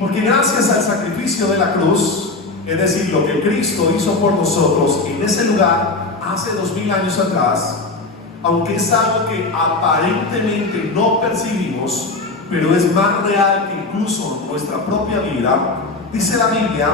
Porque gracias al sacrificio de la cruz, es decir, lo que Cristo hizo por nosotros en ese lugar hace 2000 años atrás, aunque es algo que aparentemente no percibimos, pero es más real que incluso nuestra propia vida, dice la Biblia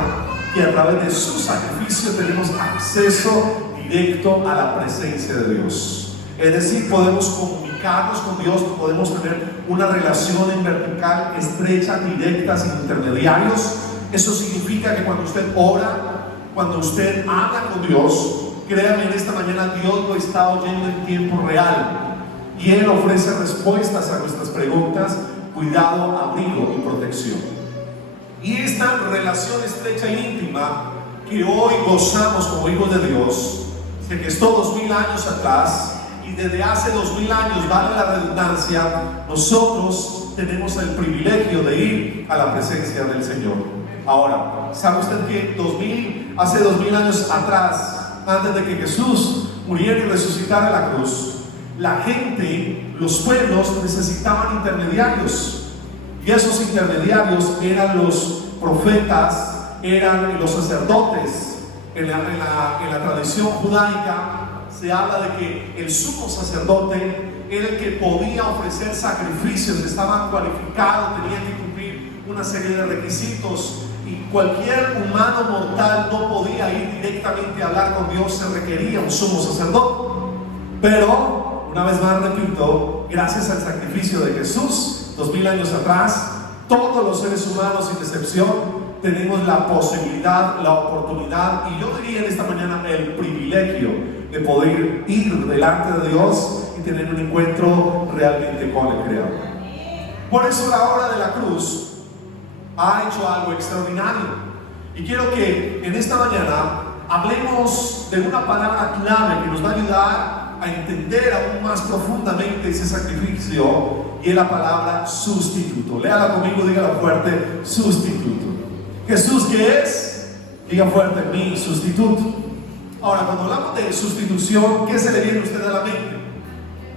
que a través de su sacrificio tenemos acceso directo a la presencia de Dios. Es decir, podemos comunicarnos con Dios, podemos tener una relación en vertical, estrecha, directa, sin intermediarios. Eso significa que cuando usted ora, cuando usted habla con Dios, créame, en esta mañana Dios lo está oyendo en tiempo real y Él ofrece respuestas a nuestras preguntas, cuidado, abrigo y protección. Y esta relación estrecha e íntima que hoy gozamos como hijos de Dios, se gestó 2000 años atrás, y desde hace 2000 años, vale la redundancia, nosotros tenemos el privilegio de ir a la presencia del Señor. Ahora, ¿sabe usted que hace 2000 años atrás, antes de que Jesús muriera y resucitara en la cruz, la gente, los pueblos necesitaban intermediarios? Y esos intermediarios eran los profetas, eran los sacerdotes. En la tradición judaica se habla de que el sumo sacerdote era el que podía ofrecer sacrificios, estaban cualificados, tenían que cumplir una serie de requisitos, y cualquier humano mortal no podía ir directamente a hablar con Dios, se requería un sumo sacerdote. Pero, una vez más repito, gracias al sacrificio de Jesús 2000 años atrás, todos los seres humanos sin excepción tenemos la posibilidad, la oportunidad, y yo diría en esta mañana el privilegio de poder ir delante de Dios y tener un encuentro realmente con el Creador. Por eso la obra de la cruz ha hecho algo extraordinario, y quiero que en esta mañana hablemos de una palabra clave que nos va a ayudar a entender aún más profundamente ese sacrificio, y es la palabra sustituto. Léala conmigo, dígala fuerte: sustituto. Jesús, ¿qué es? Diga fuerte: mi sustituto. Ahora, cuando hablamos de sustitución, ¿qué se le viene a usted a la mente?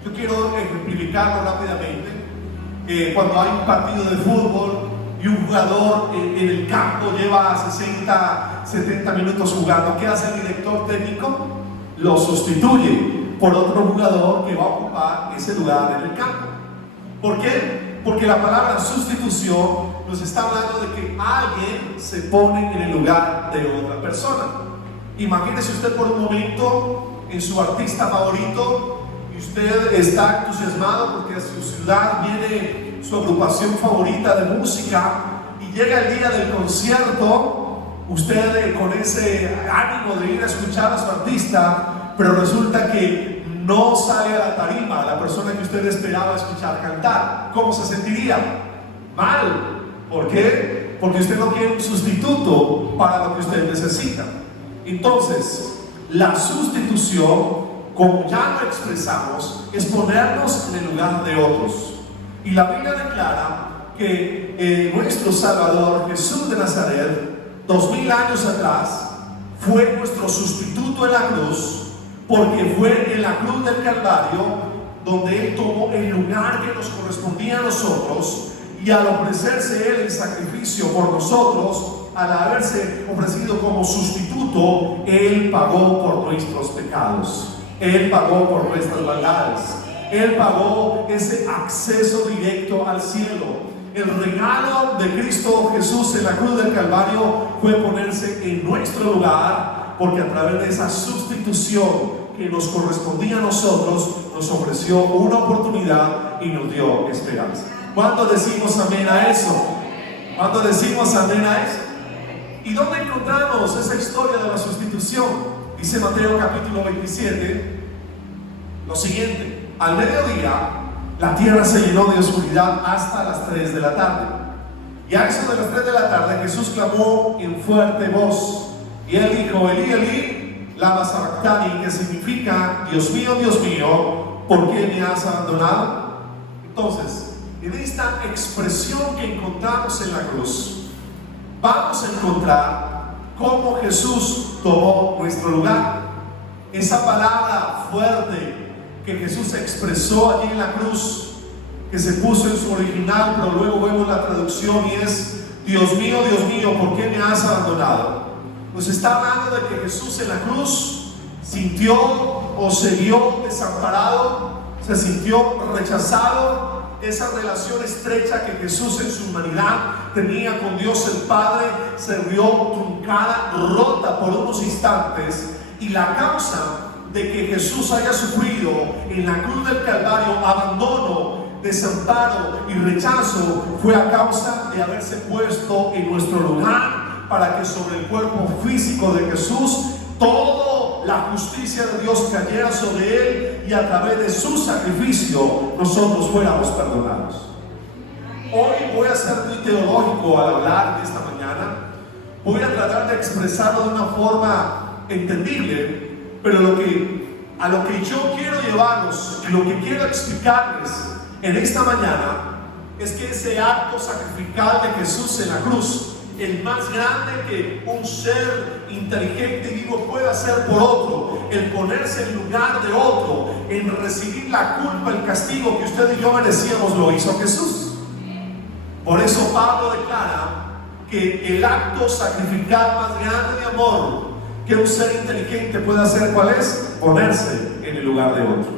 Yo quiero ejemplificarlo rápidamente. Cuando hay un partido de fútbol y un jugador en el campo lleva 60, 70 minutos jugando, ¿qué hace el director técnico? Lo sustituye por otro jugador que va a ocupar ese lugar en el campo. ¿Por qué? Porque la palabra sustitución nos está hablando de que alguien se pone en el lugar de otra persona. Imagínese usted por un momento en su artista favorito, y usted está entusiasmado porque a su ciudad viene su agrupación favorita de música, y llega el día del concierto, usted con ese ánimo de ir a escuchar a su artista, pero resulta que no sale a la tarima la persona que usted esperaba escuchar cantar. ¿Cómo se sentiría? Mal. ¿Por qué? Porque usted no quiere un sustituto para lo que usted necesita. Entonces, la sustitución, como ya lo expresamos, es ponernos en el lugar de otros. Y la Biblia declara que nuestro Salvador, Jesús de Nazaret, 2000 años atrás, fue nuestro sustituto en la cruz, porque fue en la cruz del Calvario donde Él tomó el lugar que nos correspondía a nosotros, y al ofrecerse Él el sacrificio por nosotros, al haberse ofrecido como sustituto, Él pagó por nuestros pecados, Él pagó por nuestras maldades, Él pagó ese acceso directo al cielo. El regalo de Cristo Jesús en la cruz del Calvario fue ponerse en nuestro lugar, porque a través de esa sustitución que nos correspondía a nosotros, nos ofreció una oportunidad y nos dio esperanza. ¿Cuánto decimos amén a eso? ¿Cuánto decimos amén a eso? ¿Y dónde encontramos esa historia de la sustitución? Dice Mateo capítulo 27 lo siguiente: al mediodía la tierra se llenó de oscuridad hasta las 3 de la tarde. Y a eso de las 3 de la tarde Jesús clamó en fuerte voz, y Él dijo: Elí, Elí, lama sabactani, que significa: Dios mío, ¿por qué me has abandonado? Entonces, en esta expresión que encontramos en la cruz, vamos a encontrar cómo Jesús tomó nuestro lugar. Esa palabra fuerte que Jesús expresó allí en la cruz, que se puso en su original, pero luego vemos la traducción y es: Dios mío, ¿por qué me has abandonado? Nos está hablando de que Jesús en la cruz sintió o se vio desamparado, se sintió rechazado. Esa relación estrecha que Jesús en su humanidad tenía con Dios el Padre se vio truncada, rota por unos instantes, y la causa de que Jesús haya sufrido en la cruz del Calvario abandono, desamparo y rechazo fue a causa de haberse puesto en nuestro lugar, para que sobre el cuerpo físico de Jesús toda la justicia de Dios cayera sobre él, y a través de su sacrificio nosotros fuéramos perdonados. Hoy voy a ser muy teológico al hablar de esta mañana. Voy a tratar de expresarlo de una forma entendible, pero a lo que yo quiero llevarlos y lo que quiero explicarles en esta mañana es que ese acto sacrificial de Jesús en la cruz, el más grande que un ser inteligente y vivo puede hacer por otro, el ponerse en lugar de otro, en recibir la culpa, el castigo que usted y yo merecíamos, lo hizo Jesús. Por eso Pablo declara que el acto sacrificial más grande de amor que un ser inteligente puede hacer, ¿cuál es? Ponerse en el lugar de otro.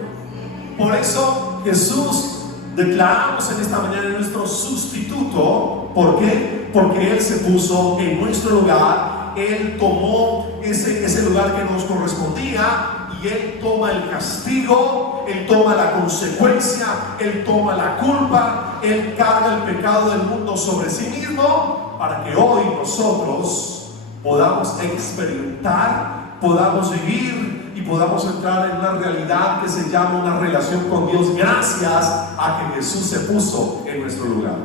Por eso Jesús, declaramos en esta mañana, nuestro sustituto. ¿Por qué? Porque Él se puso en nuestro lugar. Él tomó ese lugar que nos correspondía, y Él toma el castigo, Él toma la consecuencia, Él toma la culpa, Él carga el pecado del mundo sobre sí mismo, para que hoy nosotros podamos experimentar, podamos vivir y podamos entrar en una realidad que se llama una relación con Dios, gracias a que Jesús se puso en nuestro lugar.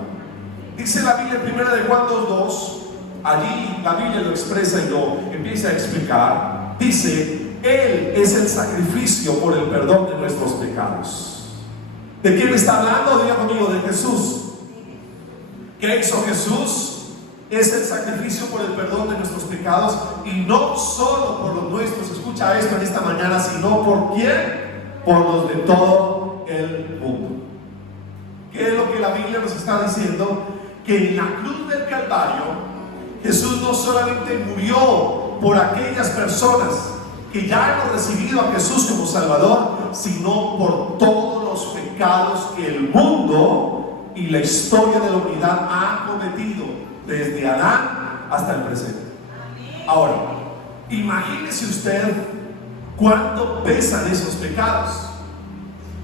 Dice la Biblia en 1 de Juan 2:2, allí la Biblia lo expresa y lo empieza a explicar. Dice: Él es el sacrificio por el perdón de nuestros pecados. ¿De quién está hablando? Diga conmigo, de Jesús. ¿Qué hizo Jesús? Es el sacrificio por el perdón de nuestros pecados, y no solo por los nuestros, escucha esto en esta mañana, sino por quién, por los de todo el mundo. ¿Qué es lo que la Biblia nos está diciendo? Que en la cruz del Calvario Jesús no solamente murió por aquellas personas que ya hemos recibido a Jesús como Salvador, sino por todos los pecados que el mundo y la historia de la humanidad ha cometido, desde Adán hasta el presente. Ahora, imagínese usted cuánto pesan esos pecados.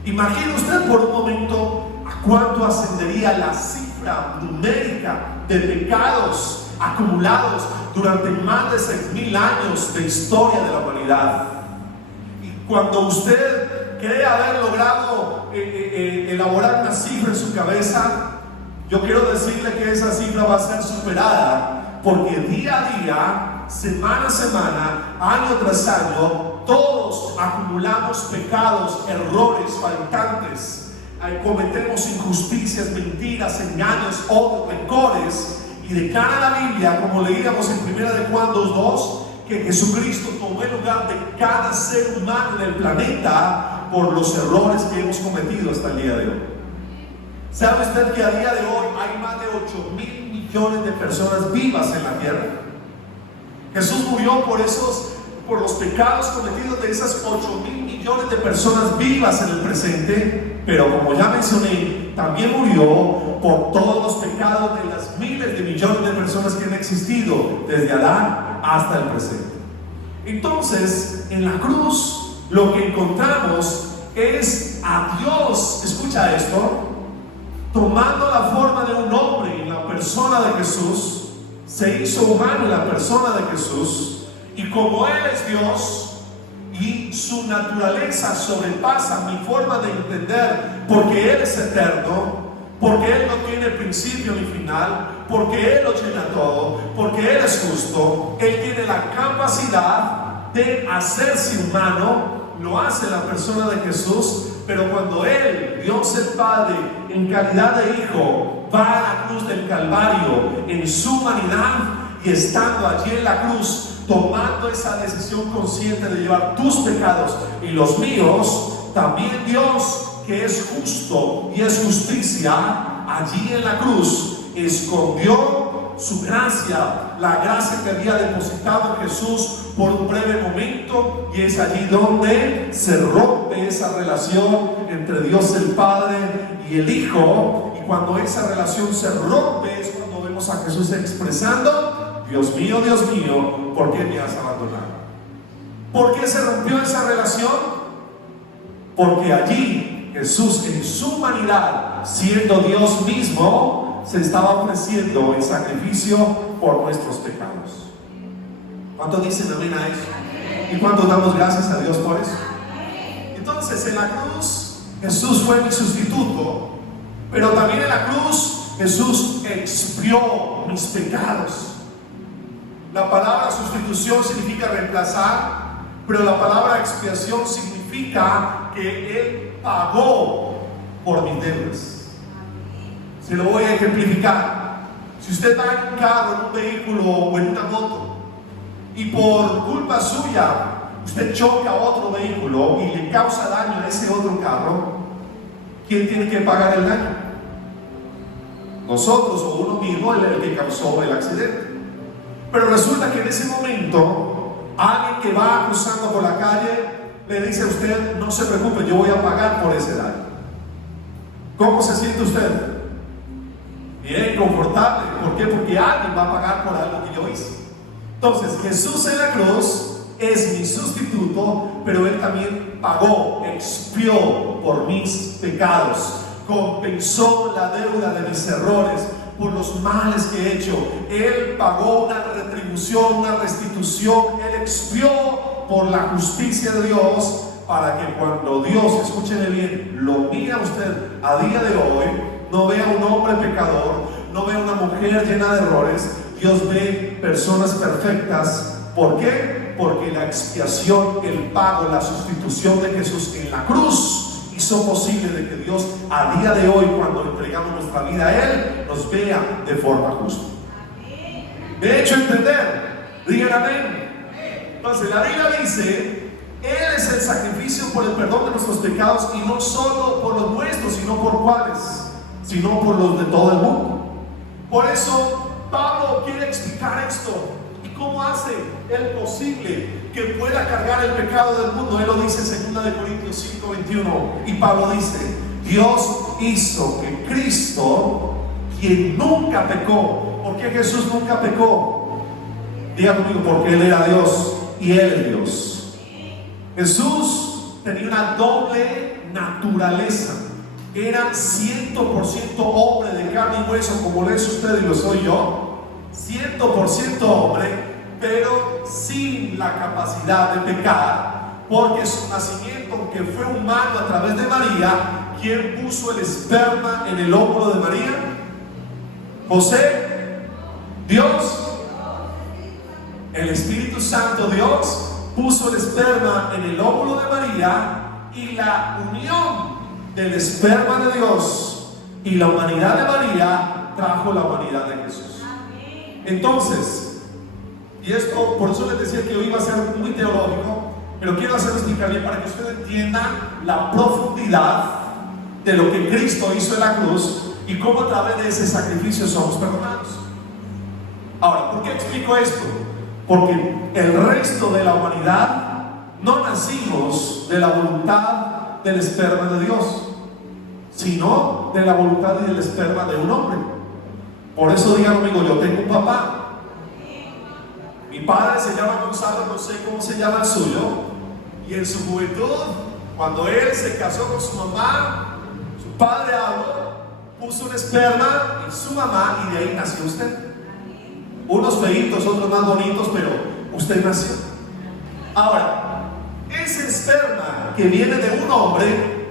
Imagine usted por un momento a cuánto ascendería la cifra numérica de pecados acumulados durante más de 6,000 años de historia de la humanidad. Y cuando usted cree haber logrado elaborar una cifra en su cabeza, yo quiero decirle que esa cifra va a ser superada, porque día a día, semana a semana, año tras año, todos acumulamos pecados, errores, faltantes, cometemos injusticias, mentiras, engaños, odios, rencores. Y declara la Biblia, como leíamos en 1 de Juan 2:2, que Jesucristo tomó el lugar de cada ser humano en el planeta por los errores que hemos cometido hasta el día de hoy. ¿Sabe usted que a día de hoy hay más de 8,000 millones de personas vivas en la tierra? Jesús murió por los pecados cometidos de esas 8,000 millones de personas vivas en el presente, pero como ya mencioné, también murió por todos los pecados de las miles de millones de personas que han existido desde Adán hasta el presente. Entonces, en la cruz lo que encontramos es a Dios, escucha esto, tomando la forma de un hombre en la persona de Jesús, se hizo humano en la persona de Jesús, y como Él es Dios y su naturaleza sobrepasa mi forma de entender, porque Él es eterno, porque Él no tiene principio ni final, porque Él lo llena todo, porque Él es justo, Él tiene la capacidad de hacerse humano, lo hace la persona de Jesús. Pero cuando Él, Dios el Padre, en calidad de Hijo, va a la cruz del Calvario en su humanidad, y estando allí en la cruz, tomando esa decisión consciente de llevar tus pecados y los míos, también Dios, que es justo y es justicia, allí en la cruz escondió su gracia, la gracia que había depositado Jesús por un breve momento, y es allí donde se rompe esa relación entre Dios el Padre y el Hijo. Y cuando esa relación se rompe es cuando vemos a Jesús expresando: Dios mío, ¿por qué me has abandonado? ¿Por qué se rompió esa relación? Porque allí Jesús, en su humanidad, siendo Dios mismo, se estaba ofreciendo en sacrificio por nuestros pecados. ¿Cuántos dicen amén a eso? ¿Y cuántos damos gracias a Dios por eso? Entonces, en la cruz Jesús fue mi sustituto, pero también en la cruz Jesús expió mis pecados. La palabra sustitución significa reemplazar, pero la palabra expiación significa que Él pagó por mis deudas. Se lo voy a ejemplificar. Si usted va en un carro, en un vehículo o en una moto, y por culpa suya usted choca a otro vehículo y le causa daño a ese otro carro, ¿quién tiene que pagar el daño? Nosotros o uno mismo, el que causó el accidente. Pero resulta que en ese momento alguien que va cruzando por la calle le dice a usted: no se preocupe, yo voy a pagar por ese daño. ¿Cómo se siente usted? Bien, confortable. ¿Por qué? Porque alguien va a pagar por algo que yo hice. Entonces, Jesús en la cruz es mi sustituto, pero Él también pagó, expió por mis pecados, compensó la deuda de mis errores, por los males que he hecho. Él pagó una retribución, una restitución. Él expió por la justicia de Dios, para que cuando Dios, escúcheme bien, lo mira usted a día de hoy, no vea un hombre pecador, no vea una mujer llena de errores. Dios ve personas perfectas. ¿Por qué? Porque la expiación, el pago, la sustitución de Jesús en la cruz hizo posible de que Dios a día de hoy, cuando entregamos nuestra vida a Él, nos vea de forma justa. De hecho, entender, digan amén. Entonces la Biblia dice: Él es el sacrificio por el perdón de nuestros pecados, y no solo por los nuestros, sino por cuáles, sino por los de todo el mundo. Por eso Pablo quiere explicar esto. ¿Y cómo hace Él posible que pueda cargar el pecado del mundo? Él lo dice en 2 Corintios 5:21. Y Pablo dice: Dios hizo que Cristo, quien nunca pecó. ¿Por qué Jesús nunca pecó? Diga conmigo: porque Él era Dios y Él es Dios. Jesús tenía una doble naturaleza. Era 100% hombre de carne y hueso, como lo es usted y lo soy yo. 100% hombre, pero sin la capacidad de pecar, porque su nacimiento, aunque fue humano a través de María, ¿quién puso el esperma en el óvulo de María? José. Dios. El Espíritu Santo, Dios, puso el esperma en el óvulo de María, y la unión del esperma de Dios y la humanidad de María trajo la humanidad de Jesús. Entonces, y esto, por eso les decía que hoy iba a ser muy teológico, pero quiero hacerlo explicar bien para que usted entienda la profundidad de lo que Cristo hizo en la cruz y cómo a través de ese sacrificio somos perdonados. Ahora, ¿por qué explico esto? Porque el resto de la humanidad no nacimos de la voluntad del esperma de Dios, sino de la voluntad y del esperma de un hombre. Por eso digan conmigo: yo tengo un papá. Mi padre se llama Gonzalo, no sé cómo se llama el suyo, y en su juventud, cuando él se casó con su mamá, su padre puso un esperma en su mamá, y de ahí nació usted. Unos feitos, otros más bonitos, pero usted nació. Ahora, ese esperma que viene de un hombre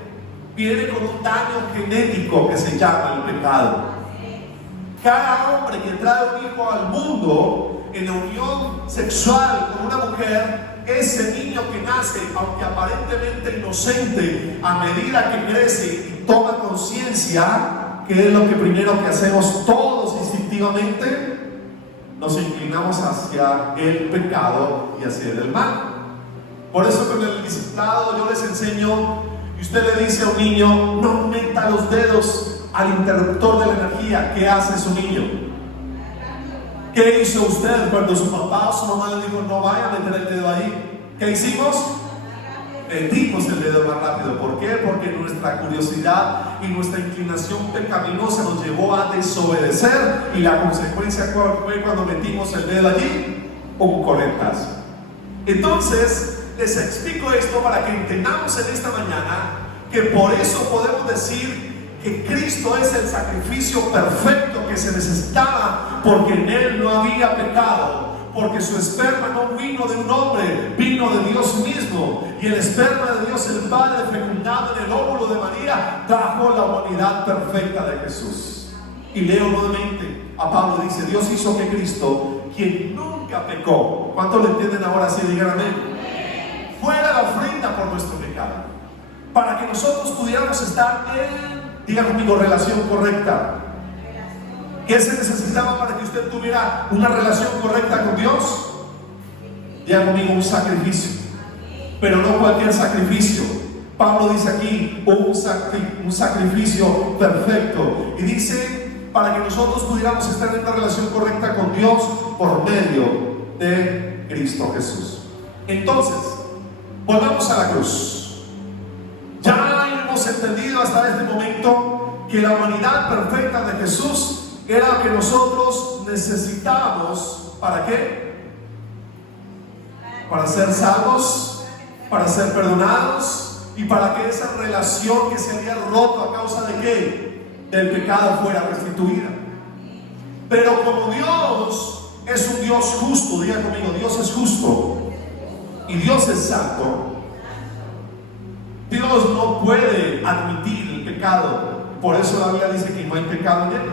viene con un daño genético que se llama el pecado. Cada hombre que trae un hijo al mundo en la unión sexual con una mujer, ese niño que nace, aunque aparentemente inocente, a medida que crece y toma conciencia, que es lo que primero que hacemos todos instintivamente, nos inclinamos hacia el pecado y hacia el mal. Por eso con el discipulado yo les enseño, y usted le dice a un niño: no meta los dedos al interruptor de la energía. ¿Qué hace su niño? ¿Qué hizo usted cuando su papá o su mamá le dijo no vaya a meter el dedo ahí? ¿Qué hicimos? Metimos el dedo más rápido. ¿Por qué? Porque nuestra curiosidad y nuestra inclinación pecaminosa nos llevó a desobedecer, y la consecuencia fue cuando metimos el dedo allí, un coletazo. Entonces les explico esto para que entendamos en esta mañana que por eso podemos decir que Cristo es el sacrificio perfecto que se necesitaba, porque en Él no había pecado, porque su esperma no vino de un hombre, vino de Dios mismo, y el esperma de Dios el Padre fecundado en el óvulo de María trajo la humanidad perfecta de Jesús. Y leo nuevamente a Pablo, dice: Dios hizo que Cristo, quien nunca pecó, ¿cuántos lo entienden ahora? Sí, digan amén. Fuera la ofrenda por nuestro pecado, para que nosotros pudiéramos estar en, digan conmigo, relación correcta. ¿Qué se necesitaba para que usted tuviera una relación correcta con Dios? Digan conmigo, un sacrificio. Pero no cualquier sacrificio. Pablo dice aquí un sacrificio perfecto. Y dice, para que nosotros pudiéramos estar en una relación correcta con Dios por medio de Cristo Jesús. Entonces, volvamos a la cruz. Ya hemos entendido hasta este momento que la humanidad perfecta de Jesús era lo que nosotros necesitábamos. ¿Para qué? Para ser salvos, para ser perdonados, y para que esa relación que se había roto a causa de qué, del pecado, fuera restituida. Pero como Dios es un Dios justo, diga conmigo, Dios es justo y Dios es santo, Dios no puede admitir el pecado. Por eso la Biblia dice que no hay pecado en Él.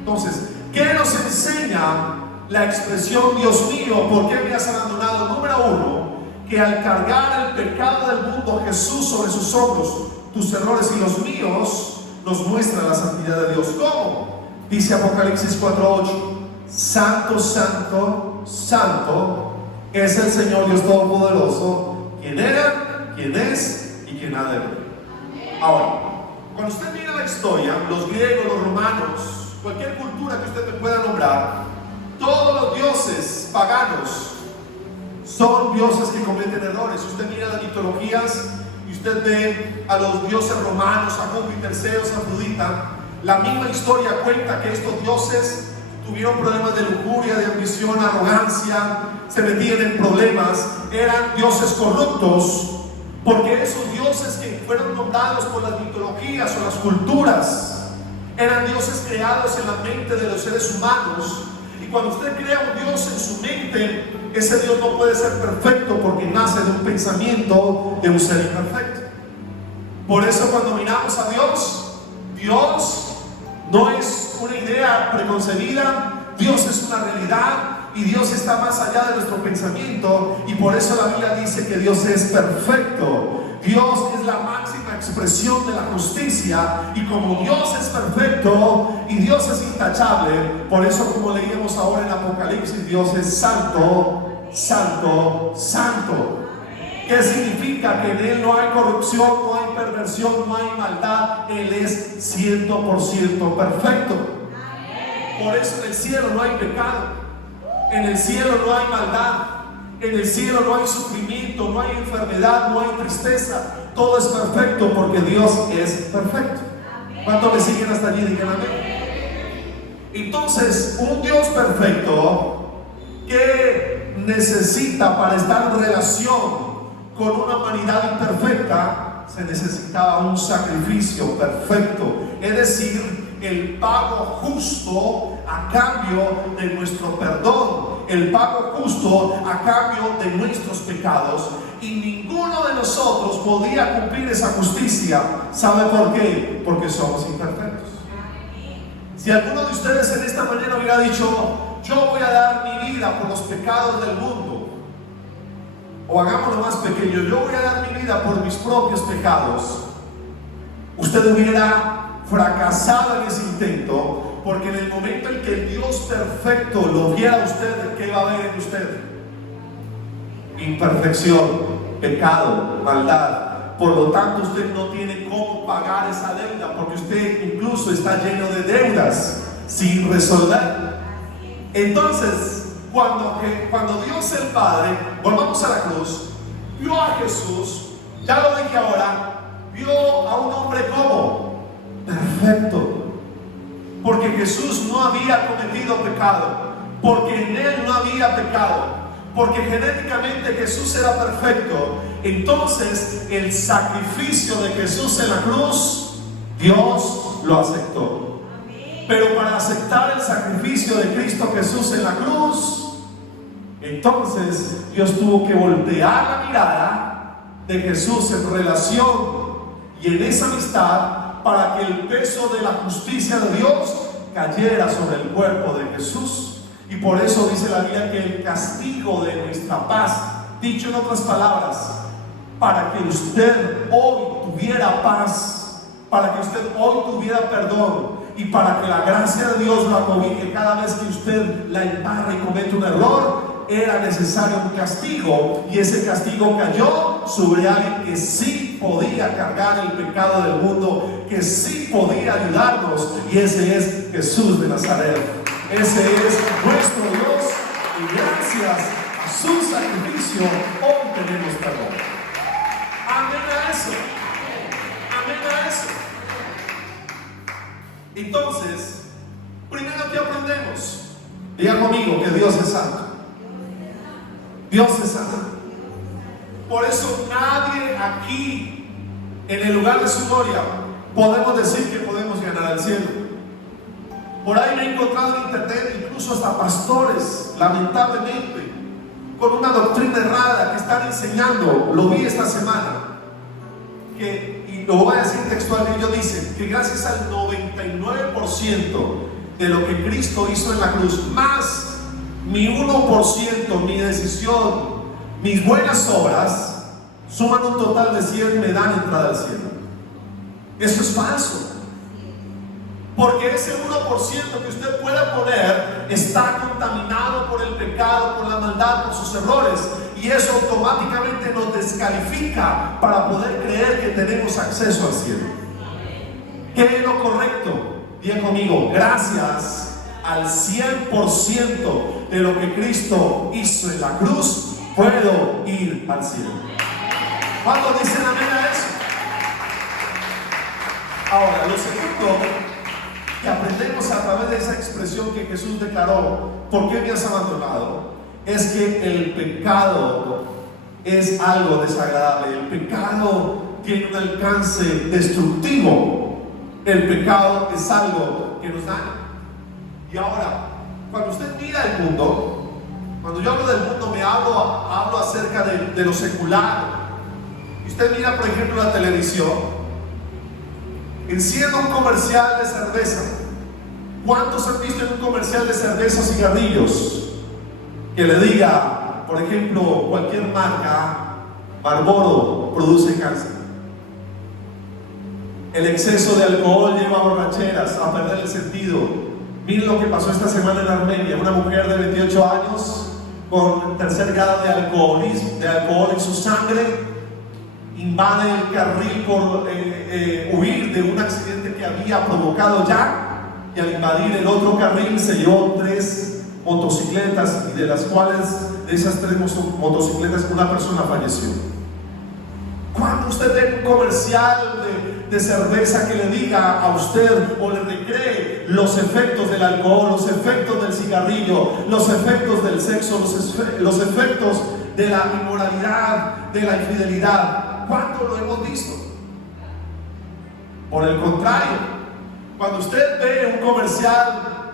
Entonces, ¿qué nos enseña la expresión Dios mío, por qué me has abandonado? Número uno, que al cargar el pecado del mundo Jesús sobre sus hombros, tus errores y los míos, nos muestra la santidad de Dios. ¿Cómo? Dice Apocalipsis 4:8: Santo, santo, santo es el Señor Dios Todopoderoso, quien era, quien es y quien ha de venir. Ahora, cuando usted mira la historia, los griegos, los romanos, cualquier cultura que usted me pueda nombrar, todos los dioses paganos son dioses que cometen errores. Usted mira las mitologías y usted ve a los dioses romanos, a Júpiter, Zeus, Afrodita. La misma historia cuenta que estos dioses tuvieron problemas de lujuria, de ambición, arrogancia, se metían en problemas, eran dioses corruptos, porque esos dioses que fueron nombrados por las mitologías o las culturas eran dioses creados en la mente de los seres humanos. Y cuando usted crea un Dios en su mente, ese Dios no puede ser perfecto, porque nace de un pensamiento de un ser imperfecto. Por eso cuando miramos a Dios, Dios no es una idea preconcebida, Dios es una realidad, y Dios está más allá de nuestro pensamiento. Y por eso la Biblia dice que Dios es perfecto. Dios es la máxima expresión de la justicia, y como Dios es perfecto y Dios es intachable, por eso, como leíamos ahora en Apocalipsis, Dios es santo, santo, santo. ¿Qué significa? Que en Él no hay corrupción, no hay perversión, no hay maldad. Él es 100% perfecto. Por eso en el cielo no hay pecado, en el cielo no hay maldad, en el cielo no hay sufrimiento, no hay enfermedad, no hay tristeza. Todo es perfecto porque Dios es perfecto. ¿Cuántos me siguen hasta allí? Digan amén. Entonces, un Dios perfecto que necesita, para estar en relación con una humanidad imperfecta, se necesitaba un sacrificio perfecto, es decir, el pago justo a cambio de nuestro perdón, el pago justo a cambio de nuestros pecados. Y ninguno de nosotros podía cumplir esa justicia. ¿Sabe por qué? Porque somos imperfectos. Si alguno de ustedes en esta mañana hubiera dicho: yo voy a dar mi vida por los pecados del mundo, o hagámoslo más pequeño, yo voy a dar mi vida por mis propios pecados, usted hubiera fracasado en ese intento, porque en el momento en que el Dios perfecto lo viera a usted, ¿qué va a ver en usted? Imperfección, pecado, maldad. Por lo tanto, usted no tiene cómo pagar esa deuda, porque usted incluso está lleno de deudas sin resolver. Entonces, cuando Dios el Padre, volvamos a la cruz, vio a Jesús, ya lo dije ahora, vio a un hombre como perfecto, porque Jesús no había cometido pecado, porque en él no había pecado, porque genéticamente Jesús era perfecto. Entonces el sacrificio de Jesús en la cruz, Dios lo aceptó. Pero para aceptar el sacrificio de Cristo Jesús en la cruz, entonces Dios tuvo que voltear la mirada de Jesús en relación y en esa amistad, para que el peso de la justicia de Dios cayera sobre el cuerpo de Jesús. Y por eso dice la Biblia que el castigo de nuestra paz, dicho en otras palabras, para que usted hoy tuviera paz, para que usted hoy tuviera perdón, y para que la gracia de Dios lo acobije cada vez que usted la embarra y comete un error, era necesario un castigo, y ese castigo cayó sobre alguien que sí podía cargar el pecado del mundo, que sí podía ayudarnos, y ese es Jesús de Nazaret. Ese es nuestro Dios, y gracias a su sacrificio hoy tenemos perdón. Amén a eso. Amén a eso. Entonces, primero que aprendemos, diga conmigo que Dios es santo. Dios es santo. Por eso nadie aquí, en el lugar de su gloria, podemos decir que podemos ganar al cielo. Por ahí me he encontrado en internet incluso hasta pastores, lamentablemente, con una doctrina errada que están enseñando. Lo vi esta semana, y lo voy a decir textual. Ellos dicen que gracias al 99% de lo que Cristo hizo en la cruz, más mi 1%, mi decisión, mis buenas obras, suman un total de 100, me dan entrada al cielo. Eso es falso. Porque ese 1% que usted pueda poner está contaminado por el pecado, por la maldad, por sus errores, y eso automáticamente nos descalifica para poder creer que tenemos acceso al cielo. ¿Qué es lo correcto? Diga conmigo, gracias al 100% de lo que Cristo hizo en la cruz, puedo ir al cielo. ¿Cuántos dicen amén a eso? Ahora, lo segundo que aprendemos a través de esa expresión que Jesús declaró, ¿por qué me has abandonado?, es que el pecado es algo desagradable. El pecado tiene un alcance destructivo. El pecado es algo que nos daña. Y ahora, cuando usted mira el mundo, cuando yo hablo del mundo, hablo acerca de lo secular. Y usted mira, por ejemplo, la televisión. Encienda un comercial de cerveza. ¿Cuántos han visto en un comercial de cerveza cigarrillos que le diga, por ejemplo, cualquier marca, Marlboro produce cáncer? El exceso de alcohol lleva a borracheras, a perder el sentido. Miren lo que pasó esta semana en Armenia. Una mujer de 28 años con tercer grado de alcohol en su sangre, invade el carril por huir de un accidente que había provocado ya, y al invadir el otro carril se llevó 3 motocicletas, y de las cuales, de esas 3 motocicletas, una persona falleció. Cuando usted ve un comercial de cerveza que le diga a usted o le recree los efectos del alcohol, los efectos del cigarrillo, los efectos del sexo, los efectos de la inmoralidad, de la infidelidad, ¿cuándo lo hemos visto? Por el contrario, cuando usted ve un comercial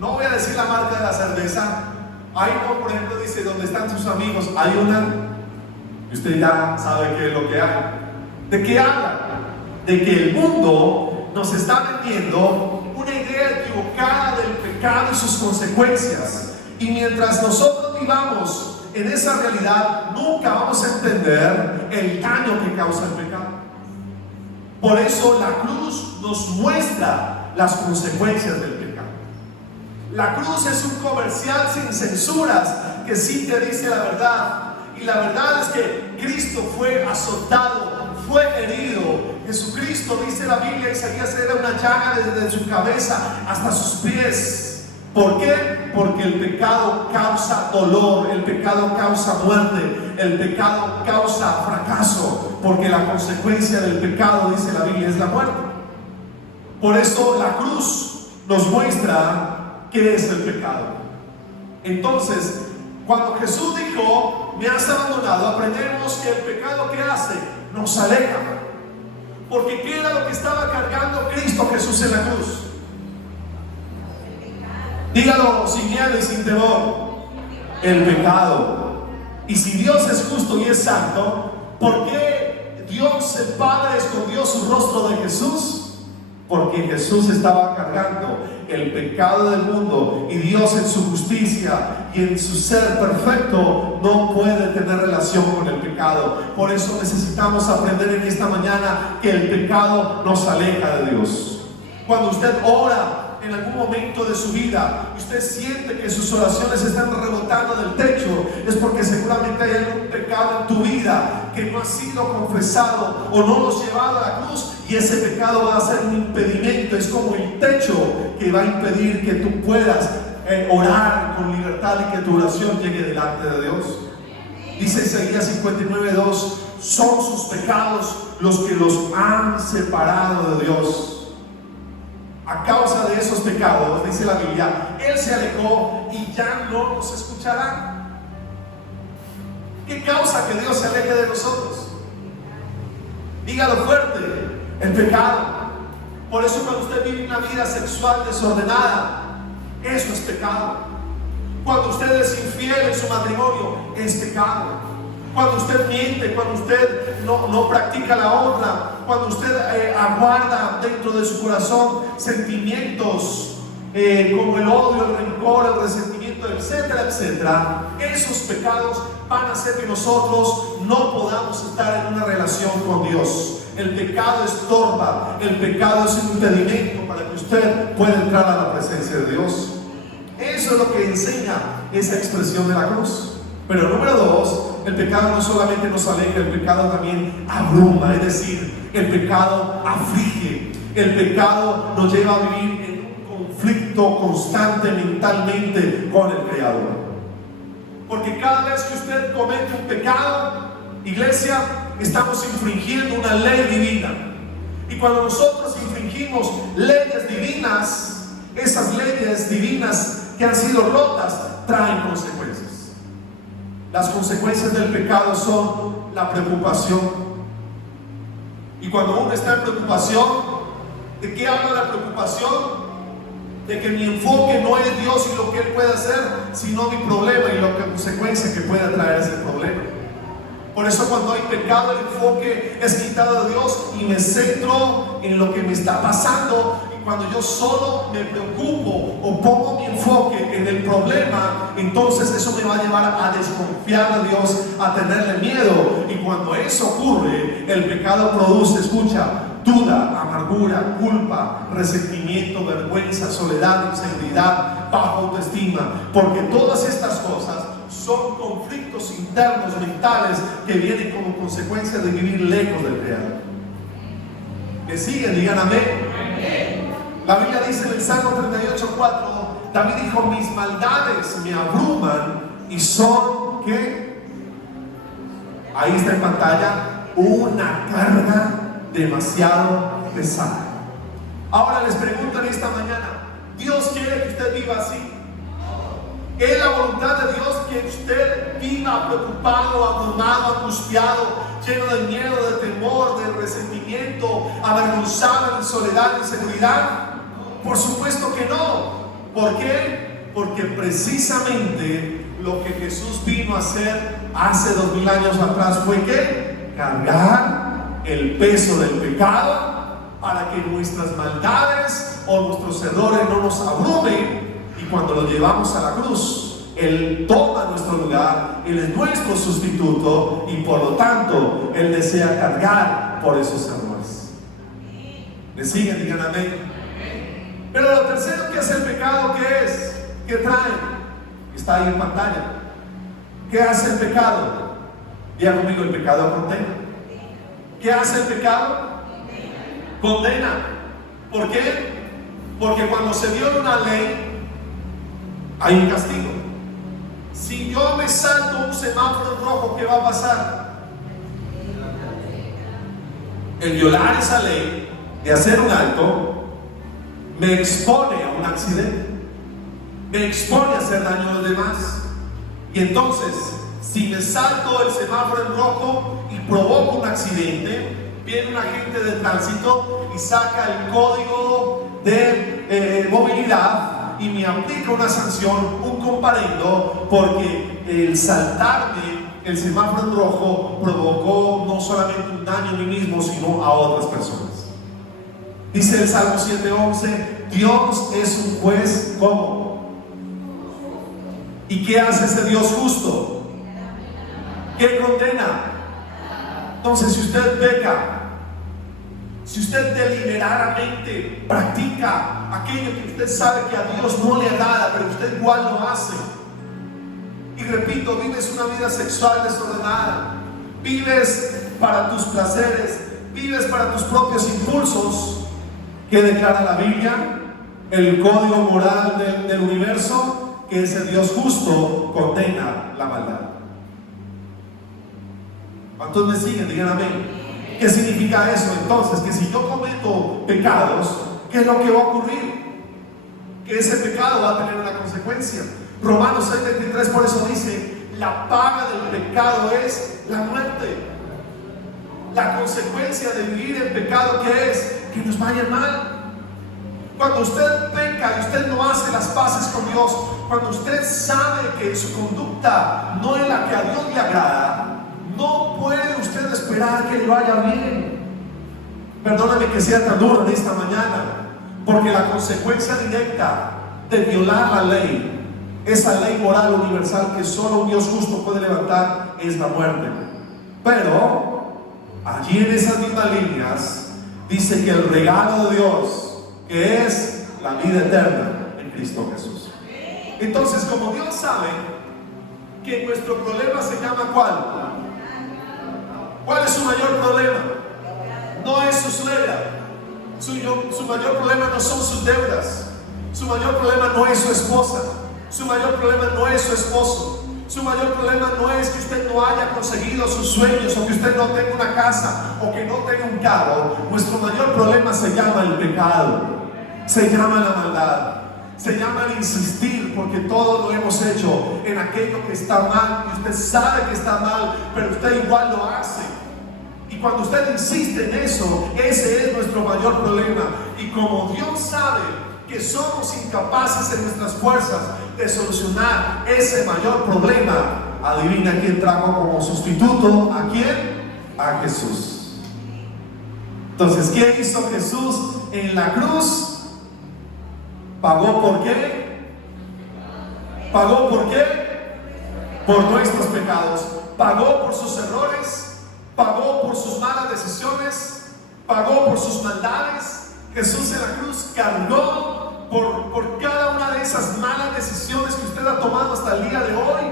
no voy a decir la marca de la cerveza, ahí no, por ejemplo, dice, ¿dónde están sus amigos? Hay una, y usted ya sabe qué es lo que hay. ¿De qué habla? De que el mundo nos está vendiendo una idea equivocada del pecado y sus consecuencias, y mientras nosotros vivamos en esa realidad, nunca vamos a entender el daño que causa el pecado. Por eso la cruz nos muestra las consecuencias del pecado. La cruz es un comercial sin censuras que sí te dice la verdad. Y la verdad es que Cristo fue azotado, fue herido. Jesucristo, dice la Biblia, Isaías, era una llaga desde su cabeza hasta sus pies. ¿Por qué? Porque el pecado causa dolor, el pecado causa muerte, el pecado causa fracaso, porque la consecuencia del pecado, dice la Biblia, es la muerte. Por eso la cruz nos muestra qué es el pecado. Entonces, cuando Jesús dijo, me has abandonado, aprendemos que el pecado, ¿qué hace? Nos aleja. Porque ¿qué era lo que estaba cargando Cristo Jesús en la cruz? Dígalo sin miedo y sin temor. El pecado. Y si Dios es justo y es santo, ¿por qué Dios el Padre escondió su rostro de Jesús? Porque Jesús estaba cargando el pecado del mundo, y Dios en su justicia y en su ser perfecto no puede tener relación con el pecado. Por eso necesitamos aprender en esta mañana que el pecado nos aleja de Dios. Cuando usted ora en algún momento de su vida, usted siente que sus oraciones están rebotando del techo, es porque seguramente hay algún pecado en tu vida que no ha sido confesado o no lo has llevado a la cruz, y ese pecado va a ser un impedimento. Es como el techo que va a impedir que tú puedas orar con libertad y que tu oración llegue delante de Dios. Dice Isaías 59:2, son sus pecados los que los han separado de Dios. A causa de esos pecados, dice la Biblia, Él se alejó y ya no nos escuchará. ¿Qué causa que Dios se aleje de nosotros? Dígalo fuerte: el pecado. Por eso cuando usted vive una vida sexual desordenada, eso es pecado. Cuando usted es infiel en su matrimonio, es pecado. Cuando usted miente, cuando usted no practica la honra, cuando usted aguarda dentro de su corazón sentimientos como el odio, el rencor, el resentimiento, etcétera, etcétera, esos pecados van a hacer que nosotros no podamos estar en una relación con Dios. El pecado estorba, el pecado es un impedimento para que usted pueda entrar a la presencia de Dios. Eso es lo que enseña esa expresión de la cruz. Pero número dos, el pecado no solamente nos aleja, el pecado también abruma, es decir, el pecado aflige, el pecado nos lleva a vivir en un conflicto constante mentalmente con el Creador. Porque cada vez que usted comete un pecado, iglesia, estamos infringiendo una ley divina. Y cuando nosotros infringimos leyes divinas, esas leyes divinas que han sido rotas traen consecuencias. Las consecuencias del pecado son la preocupación. Y cuando uno está en preocupación, ¿de qué habla la preocupación? De que mi enfoque no es Dios y lo que Él puede hacer, sino mi problema y la consecuencia que pueda traer ese problema. Por eso cuando hay pecado, el enfoque es quitado de Dios y me centro en lo que me está pasando. Cuando yo solo me preocupo o pongo mi enfoque en el problema, entonces eso me va a llevar a desconfiar de Dios, a tenerle miedo. Y cuando eso ocurre, el pecado produce, escucha, duda, amargura, culpa, resentimiento, vergüenza, soledad, inseguridad, baja autoestima. Porque todas estas cosas son conflictos internos mentales que vienen como consecuencia de vivir lejos del Creador. ¿Me siguen? Digan amén. La Biblia dice en el Salmo 38:4, David dijo, mis maldades me abruman y son, ¿qué? Ahí está en pantalla, una carga demasiado pesada. Ahora les pregunto en esta mañana, ¿Dios quiere que usted viva así? ¿Es la voluntad de Dios que usted viva preocupado, abrumado, angustiado, lleno de miedo, de temor, de resentimiento, avergonzado, de soledad, de inseguridad? Por supuesto que no. ¿Por qué? Porque precisamente lo que Jesús vino a hacer hace 2000 años atrás fue ¿qué? Cargar el peso del pecado para que nuestras maldades o nuestros errores no nos abrumen. Y cuando lo llevamos a la cruz, Él toma nuestro lugar, Él es nuestro sustituto y por lo tanto Él desea cargar por esos errores. ¿Me siguen? Digan amén. Pero lo tercero que es el pecado, ¿qué es? ¿Qué trae? Está ahí en pantalla. ¿Qué hace el pecado? Diga conmigo, el pecado condena. ¿Qué hace el pecado? Condena. ¿Por qué? Porque cuando se viola una ley, hay un castigo. Si yo me salto un semáforo rojo, ¿qué va a pasar? El violar esa ley de hacer un alto me expone a un accidente, me expone a hacer daño a los demás. Y entonces, si me salto el semáforo en rojo y provoco un accidente, viene un agente de tránsito y saca el código de movilidad y me aplica una sanción, un comparendo, porque el saltarme el semáforo en rojo provocó no solamente un daño a mí mismo, sino a otras personas. Dice el Salmo 7:11, Dios es un juez ¿cómo? ¿Y qué hace ese Dios justo? ¿Qué condena? Entonces, si usted peca, si usted deliberadamente practica aquello que usted sabe que a Dios no le agrada, pero usted igual lo hace, y repito, vives una vida sexual desordenada, vives para tus placeres, vives para tus propios impulsos, ¿qué declara la Biblia? El código moral del universo, que ese Dios justo condena la maldad. ¿Cuántos me siguen? Digan amén. ¿Qué significa eso? Entonces, que si yo cometo pecados, ¿qué es lo que va a ocurrir? Que ese pecado va a tener una consecuencia. Romanos 6:23 por eso dice, la paga del pecado es la muerte. La consecuencia de vivir en pecado, ¿qué es? Que nos vaya mal. Cuando usted peca y usted no hace las paces con Dios, cuando usted sabe que su conducta no es la que a Dios le agrada, no puede usted esperar que le vaya bien. Perdóname que sea tan duro en esta mañana, porque la consecuencia directa de violar la ley, esa ley moral universal que solo un Dios justo puede levantar, es la muerte. Pero allí en esas mismas líneas dice que el regalo de Dios, que es la vida eterna en Cristo Jesús. Entonces, como Dios sabe que nuestro problema se llama ¿cuál? ¿Cuál es su mayor problema? No es su suegra. Su mayor problema no son sus deudas. Su mayor problema no es su esposa. Su mayor problema no es su esposo. Su mayor problema no es que usted no haya conseguido sus sueños, o que usted no tenga una casa, o que no tenga un carro. Nuestro mayor problema se llama el pecado, se llama la maldad, se llama el insistir, porque todos lo hemos hecho en aquello que está mal, y usted sabe que está mal, pero usted igual lo hace. Y cuando usted insiste en eso, ese es nuestro mayor problema. Y como Dios sabe que somos incapaces en nuestras fuerzas de solucionar ese mayor problema, adivina quién trajo como sustituto. ¿A quién? A Jesús. Entonces, ¿qué hizo Jesús en la cruz? ¿Pagó por qué? ¿Pagó por qué? Por nuestros pecados. ¿Pagó por sus errores? ¿Pagó por sus malas decisiones? ¿Pagó por sus maldades? Jesús en la cruz cargó por cada una de esas malas decisiones que usted ha tomado hasta el día de hoy.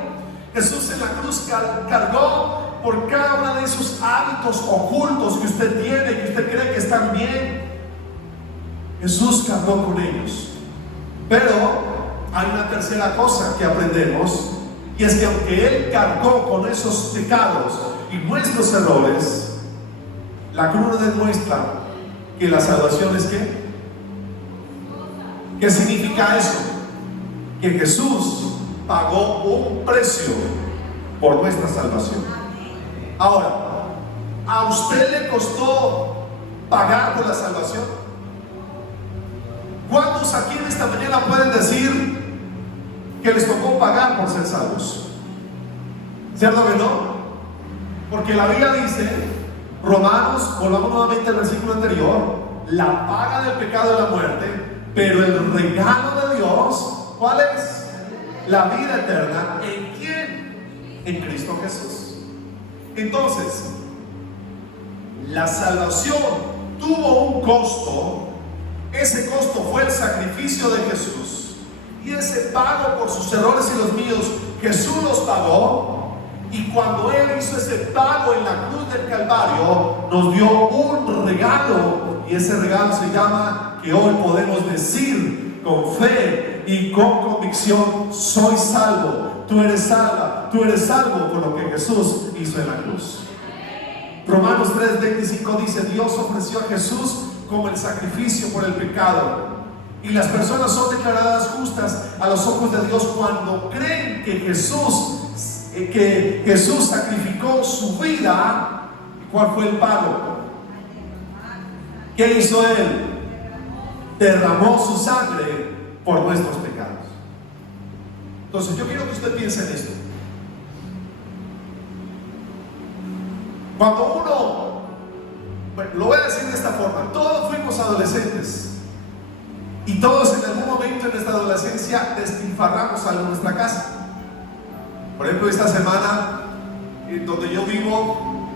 Jesús en la cruz cargó por cada uno de esos hábitos ocultos que usted tiene, que usted cree que están bien. Jesús cargó con ellos. Pero hay una tercera cosa que aprendemos, y es que aunque Él cargó con esos pecados y nuestros errores, la cruz demuestra que la salvación es ¿qué? ¿Qué significa eso? Que Jesús pagó un precio por nuestra salvación. Ahora, ¿a usted le costó pagar por la salvación? ¿Cuántos aquí en esta mañana pueden decir que les tocó pagar por ser salvos? ¿Cierto que no? Porque la Biblia dice, Romanos, volvamos nuevamente al versículo anterior, la paga del pecado es la muerte, pero el regalo de Dios, ¿cuál es? La vida eterna. ¿En quién? En Cristo Jesús. Entonces, la salvación tuvo un costo. Ese costo fue el sacrificio de Jesús, y ese pago por sus errores y los míos, Jesús los pagó. Y cuando Él hizo ese pago en la cruz del Calvario, nos dio un regalo, y ese regalo se llama, que hoy podemos decir con fe, y con convicción: soy salvo, tú eres salva, tú eres salvo por lo que Jesús hizo en la cruz. Romanos 3:25 dice: Dios ofreció a Jesús como el sacrificio por el pecado, y las personas son declaradas justas a los ojos de Dios cuando creen que Jesús sacrificó su vida. ¿Cuál fue el pago? ¿Qué hizo Él? Derramó su sangre por nuestros pecados. Entonces yo quiero que usted piense en esto. Cuando uno, bueno, lo voy a decir de esta forma: todos fuimos adolescentes y todos en algún momento en nuestra adolescencia despilfarramos algo en nuestra casa. Por ejemplo, esta semana donde yo vivo,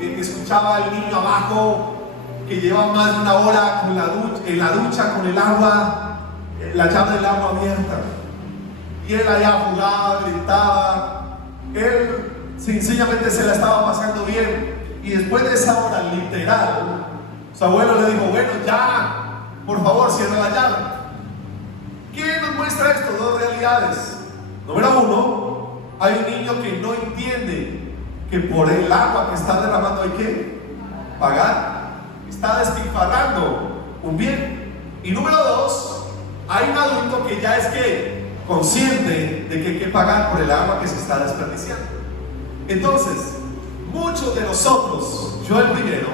escuchaba al niño abajo que lleva más de una hora en la ducha con el agua, la llave del agua abierta, y él allá jugaba, gritaba. Él sencillamente se la estaba pasando bien, y después de esa hora literal, su abuelo le dijo: bueno, ya, por favor, cierra la llave. ¿Qué nos muestra esto? Dos realidades. Número uno, hay un niño que no entiende que por el agua que está derramando hay que pagar. Está despilfarrando un bien. Y número dos, hay un adulto que ya es consciente de que hay que pagar por el agua que se está desperdiciando. Entonces, muchos de nosotros, yo el primero,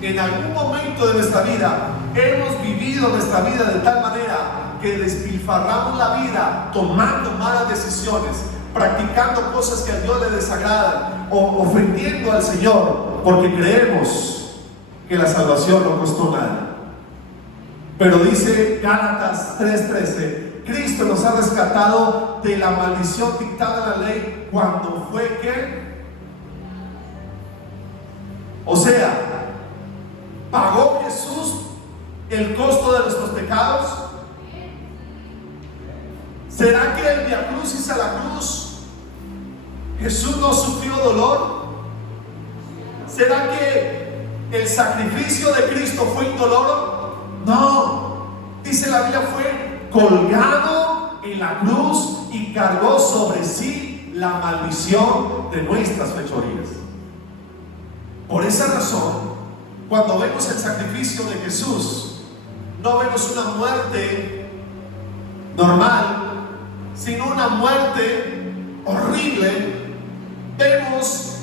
en algún momento de nuestra vida hemos vivido nuestra vida de tal manera que despilfarramos la vida tomando malas decisiones, practicando cosas que a Dios le desagradan, o ofendiendo al Señor porque creemos que la salvación no costó nada. Pero dice Gálatas 3:13: Cristo nos ha rescatado de la maldición dictada en la ley cuando fue que, o sea, ¿pagó Jesús el costo de nuestros pecados? ¿Será que el Vía Crucis a la cruz Jesús no sufrió dolor? ¿Será que el sacrificio de Cristo fue indoloro? No. Dice la Biblia: fue colgado en la cruz y cargó sobre sí la maldición de nuestras fechorías. Por esa razón, cuando vemos el sacrificio de Jesús, no vemos una muerte normal, sino una muerte horrible. Vemos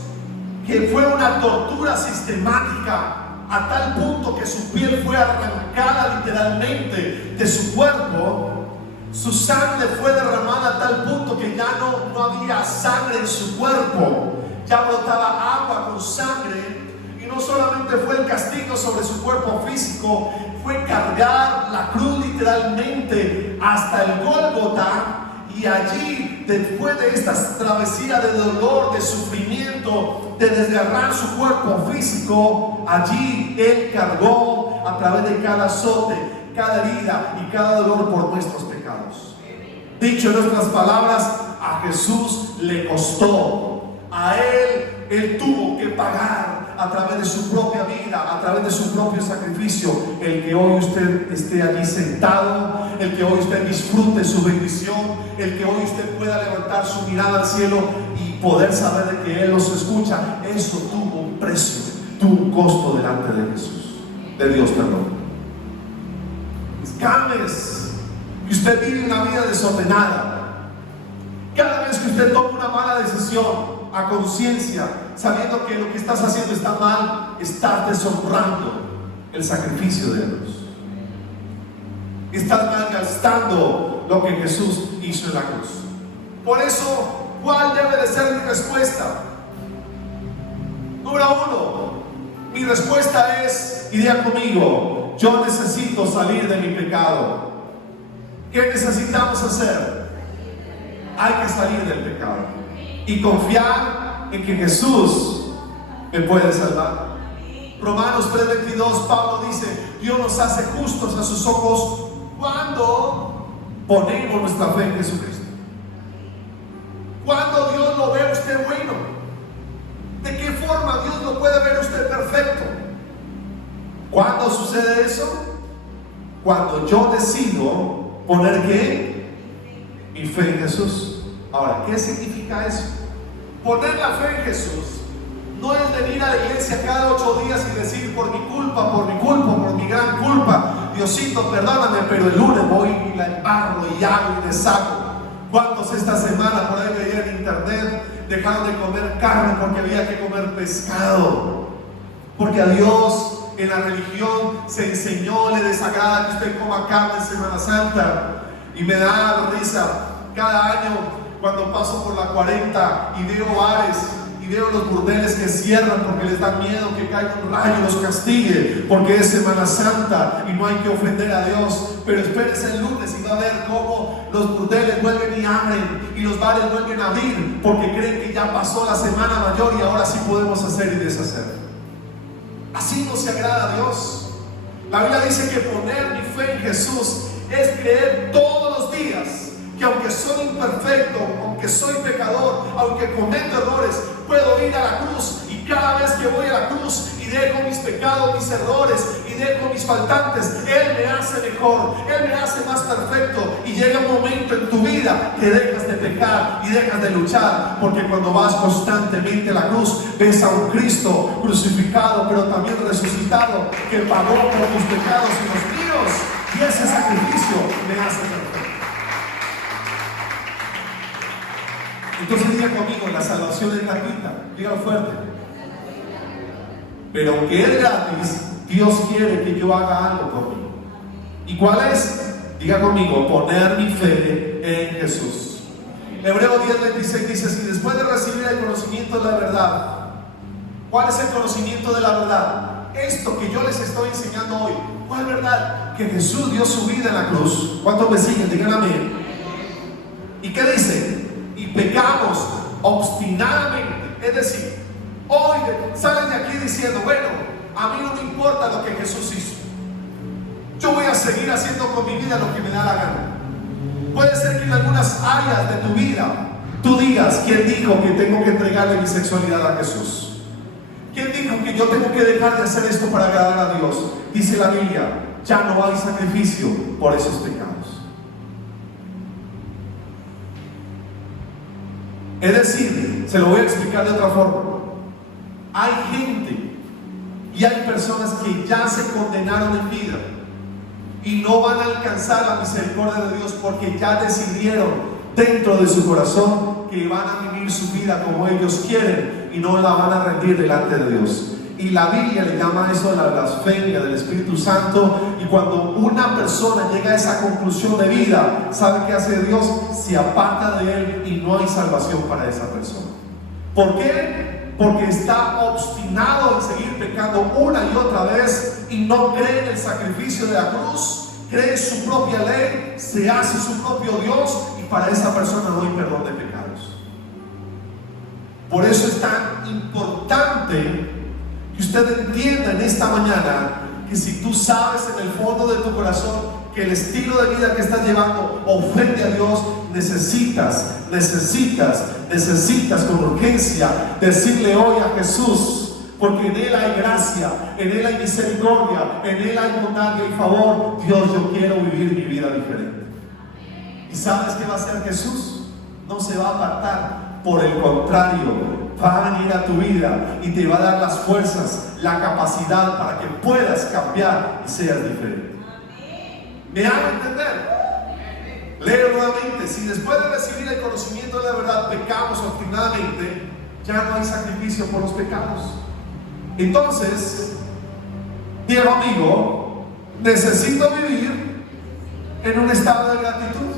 que fue una tortura sistemática, a tal punto que su piel fue arrancada literalmente de su cuerpo. Su sangre fue derramada a tal punto que ya no había sangre en su cuerpo, ya brotaba agua con sangre. Y no solamente fue el castigo sobre su cuerpo físico, fue cargar la cruz literalmente hasta el Gólgota. Y allí, después de esta travesía de dolor, de sufrimiento, de desgarrar su cuerpo físico, allí Él cargó a través de cada azote, cada herida y cada dolor por nuestros pecados. Dicho en otras palabras, a Jesús le costó. A Él tuvo que pagar a través de su propia vida, a través de su propio sacrificio, el que hoy usted esté allí sentado, el que hoy usted disfrute su bendición, el que hoy usted pueda levantar su mirada al cielo y poder saber de que Él los escucha. Eso tuvo un precio, tuvo un costo delante de Jesús, de Dios, perdón. Cada vez que usted vive una vida desordenada, cada vez que usted toma una mala decisión a conciencia, sabiendo que lo que estás haciendo está mal, estás deshonrando el sacrificio de Dios. Estás malgastando lo que Jesús hizo en la cruz. Por eso, ¿cuál debe de ser mi respuesta? Número uno, mi respuesta es, y diga conmigo: yo necesito salir de mi pecado. ¿Qué necesitamos hacer? Hay que salir del pecado y confiar en que Jesús me puede salvar. Romanos 3:22, Pablo dice: Dios nos hace justos a sus ojos cuando ponemos nuestra fe en Jesucristo. Cuando Dios lo ve a usted bueno. ¿De qué forma Dios lo puede ver a usted perfecto? ¿Cuándo sucede eso? Cuando yo decido poner ¿qué? mi fe en Jesús. Ahora, ¿qué significa eso? Poner la fe en Jesús no es venir a la iglesia cada 8 días y decir por mi culpa, por mi gran culpa, Diosito, perdóname, pero el lunes voy y la embarro y hago y deshago. ¿Cuántos esta semana por ahí veía en internet dejaron de comer carne porque había que comer pescado? Porque a Dios en la religión se enseñó, le desagrada que usted coma carne en Semana Santa. Y me da risa cada año cuando paso por la 40 y veo bares y veo los burdeles que cierran porque les da miedo que caiga un rayo y los castigue, porque es Semana Santa y no hay que ofender a Dios. Pero espérese el lunes y va a ver cómo los burdeles vuelven y abren y los bares vuelven a abrir, porque creen que ya pasó la Semana Mayor y ahora sí podemos hacer y deshacer. Así no se agrada a Dios. La Biblia dice que poner mi fe en Jesús es creer todos los días que aunque soy imperfecto, aunque soy pecador, aunque cometo errores, puedo ir a la cruz, y cada vez que voy a la cruz y dejo mis pecados, mis errores y dejo mis faltantes, Él me hace mejor, Él me hace más perfecto. Y llega un momento en tu vida que dejas de pecar y dejas de luchar, porque cuando vas constantemente a la cruz ves a un Cristo crucificado pero también resucitado, que pagó por tus pecados y los míos, y ese sacrificio me hace perfecto. Entonces diga conmigo, la salvación es gratuita. Dígalo fuerte. Pero aunque es gratis, Dios quiere que yo haga algo conmigo. ¿Y cuál es? Diga conmigo, poner mi fe en Jesús. Hebreos 10:26 dice: si después de recibir el conocimiento de la verdad. ¿Cuál es el conocimiento de la verdad? Esto que yo les estoy enseñando hoy. ¿Cuál verdad? Que Jesús dio su vida en la cruz. ¿Cuántos me siguen? Digan amén. ¿Y qué dice? Y pecamos obstinadamente. Es decir, hoy salen de aquí diciendo: bueno, a mí no me importa lo que Jesús hizo, yo voy a seguir haciendo con mi vida lo que me da la gana. Puede ser que en algunas áreas de tu vida tú digas: ¿quién dijo que tengo que entregarle mi sexualidad a Jesús? ¿Quién dijo que yo tengo que dejar de hacer esto para agradar a Dios? Dice la Biblia: ya no hay sacrificio por esos pecados. Es decir, se lo voy a explicar de otra forma. Hay gente y hay personas que ya se condenaron en vida y no van a alcanzar la misericordia de Dios, porque ya decidieron dentro de su corazón que van a vivir su vida como ellos quieren y no la van a rendir delante de Dios. Y la Biblia le llama eso la blasfemia del Espíritu Santo. Y cuando una persona llega a esa conclusión de vida, ¿sabe qué hace Dios? Se aparta de él y no hay salvación para esa persona. ¿Por qué? Porque está obstinado en seguir pecando una y otra vez y no cree en el sacrificio de la cruz, cree en su propia ley, se hace su propio Dios, y para esa persona no hay perdón de pecados. Por eso es tan importante que usted entienda en esta mañana que si tú sabes en el fondo de tu corazón que el estilo de vida que estás llevando ofende a Dios, necesitas con urgencia decirle hoy a Jesús, porque en Él hay gracia, en Él hay misericordia, en Él hay bondad y favor. Dios, yo quiero vivir mi vida diferente. ¿Y sabes qué va a hacer Jesús? No se va a apartar. Por el contrario, va a venir a tu vida y te va a dar las fuerzas, la capacidad para que puedas cambiar y seas diferente. ¿Me hago entender? Leo nuevamente: si después de recibir el conocimiento de la verdad pecamos obstinadamente, ya no hay sacrificio por los pecados. Entonces, Diego amigo, necesito vivir en un estado de gratitud.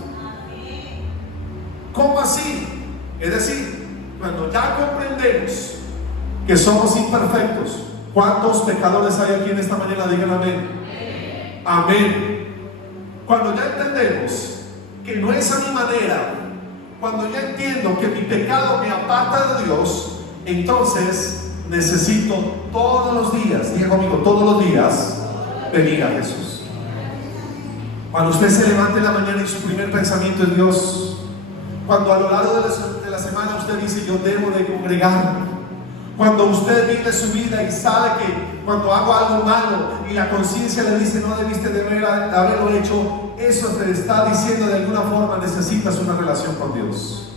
¿Cómo así? Es decir, cuando ya comprendemos que somos imperfectos. ¿Cuántos pecadores hay aquí en esta mañana? Digan amén. Amén. Cuando ya entendemos que no es a mi manera, cuando ya entiendo que mi pecado me aparta de Dios, entonces necesito todos los días, diga conmigo, todos los días, venir a Jesús. Cuando usted se levante en la mañana y su primer pensamiento es Dios, cuando a lo largo de la semana usted dice: yo debo de congregarme, cuando usted vive su vida y sabe que cuando hago algo malo y la conciencia le dice no debiste de haberlo hecho, eso te está diciendo de alguna forma necesitas una relación con Dios.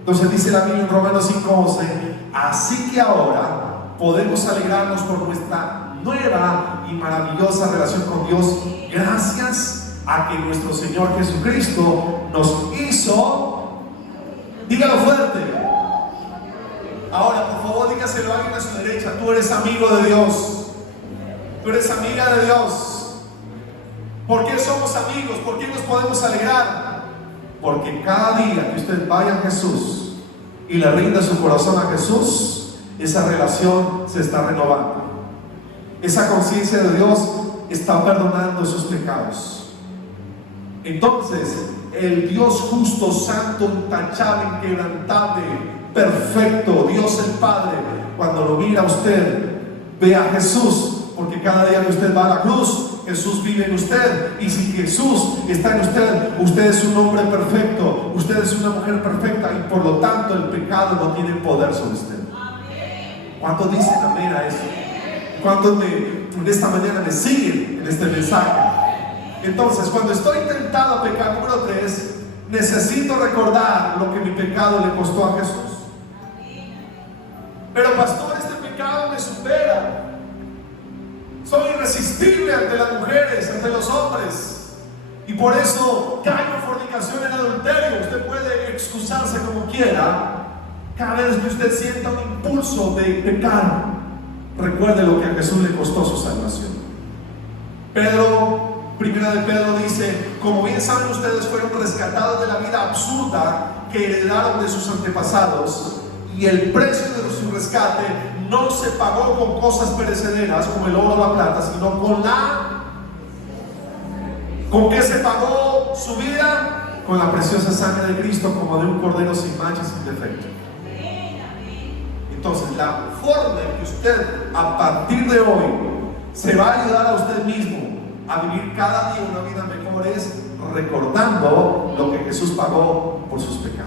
Entonces dice la Biblia en Romanos 5:11, así que ahora podemos alegrarnos por nuestra nueva y maravillosa relación con Dios, gracias a que nuestro Señor Jesucristo nos hizo, dígalo fuerte. Ahora, por favor, dígaselo a alguien a su derecha, tú eres amigo de Dios, tú eres amiga de Dios. ¿Por qué somos amigos? ¿Por qué nos podemos alegrar? Porque cada día que usted vaya a Jesús y le rinda su corazón a Jesús, esa relación se está renovando. Esa conciencia de Dios está perdonando sus pecados. Entonces, el Dios justo, santo, intachable, inquebrantable, perfecto, Dios el Padre, cuando lo mira a usted, ve a Jesús, porque cada día que usted va a la cruz, Jesús vive en usted, y si Jesús está en usted, usted es un hombre perfecto, usted es una mujer perfecta, y por lo tanto el pecado no tiene poder sobre usted. ¿Cuántos dicen amén a eso? ¿Cuántos en esta mañana me siguen en este mensaje? Entonces, cuando estoy tentado a pecar, número 3, necesito recordar lo que mi pecado le costó a Jesús. Pero pastor, este pecado me supera. Soy irresistible ante las mujeres, ante los hombres, y por eso caigo en fornicación, en adulterio. Usted puede excusarse como quiera. Cada vez que usted sienta un impulso de pecar, recuerde lo que a Jesús le costó su salvación. Primera de Pedro dice, como bien saben ustedes, fueron rescatados de la vida absurda que heredaron de sus antepasados, y el precio de su rescate no se pagó con cosas perecederas como el oro o la plata, sino ¿con qué se pagó su vida? Con la preciosa sangre de Cristo, como de un cordero sin mancha, sin defecto. Entonces, la forma en que usted a partir de hoy se va a ayudar a usted mismo a vivir cada día una vida mejor es recordando lo que Jesús pagó por sus pecados.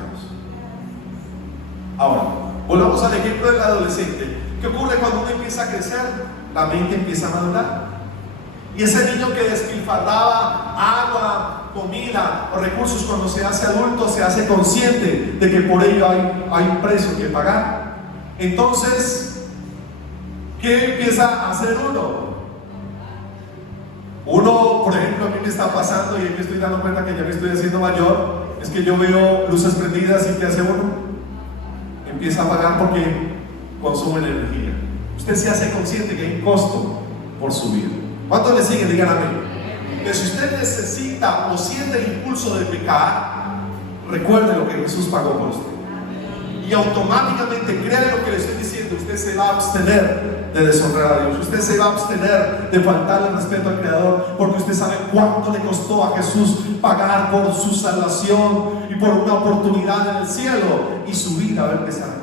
Ahora, volvamos al ejemplo del adolescente. ¿Qué ocurre cuando uno empieza a crecer? La mente empieza a madurar. Y ese niño que despilfarraba agua, comida o recursos, cuando se hace adulto, se hace consciente de que por ello hay un precio que pagar. Entonces, ¿qué empieza a hacer uno? Por ejemplo, a mí me está pasando, y me estoy dando cuenta que ya me estoy haciendo mayor, es que yo veo luces prendidas y ¿qué hace uno? Empieza a pagar porque consume energía. Usted se hace consciente que hay un costo por su vida. ¿Cuántos le siguen? Digan amén. Que si usted necesita o siente el impulso de pecar, recuerde lo que Jesús pagó por usted. Y automáticamente, créale lo que le estoy diciendo, usted se va a abstener de deshonrar a Dios. Usted se va a abstener de faltarle respeto al Creador, porque usted sabe cuánto le costó a Jesús pagar por su salvación y por una oportunidad en el cielo, y su vida va a empezar.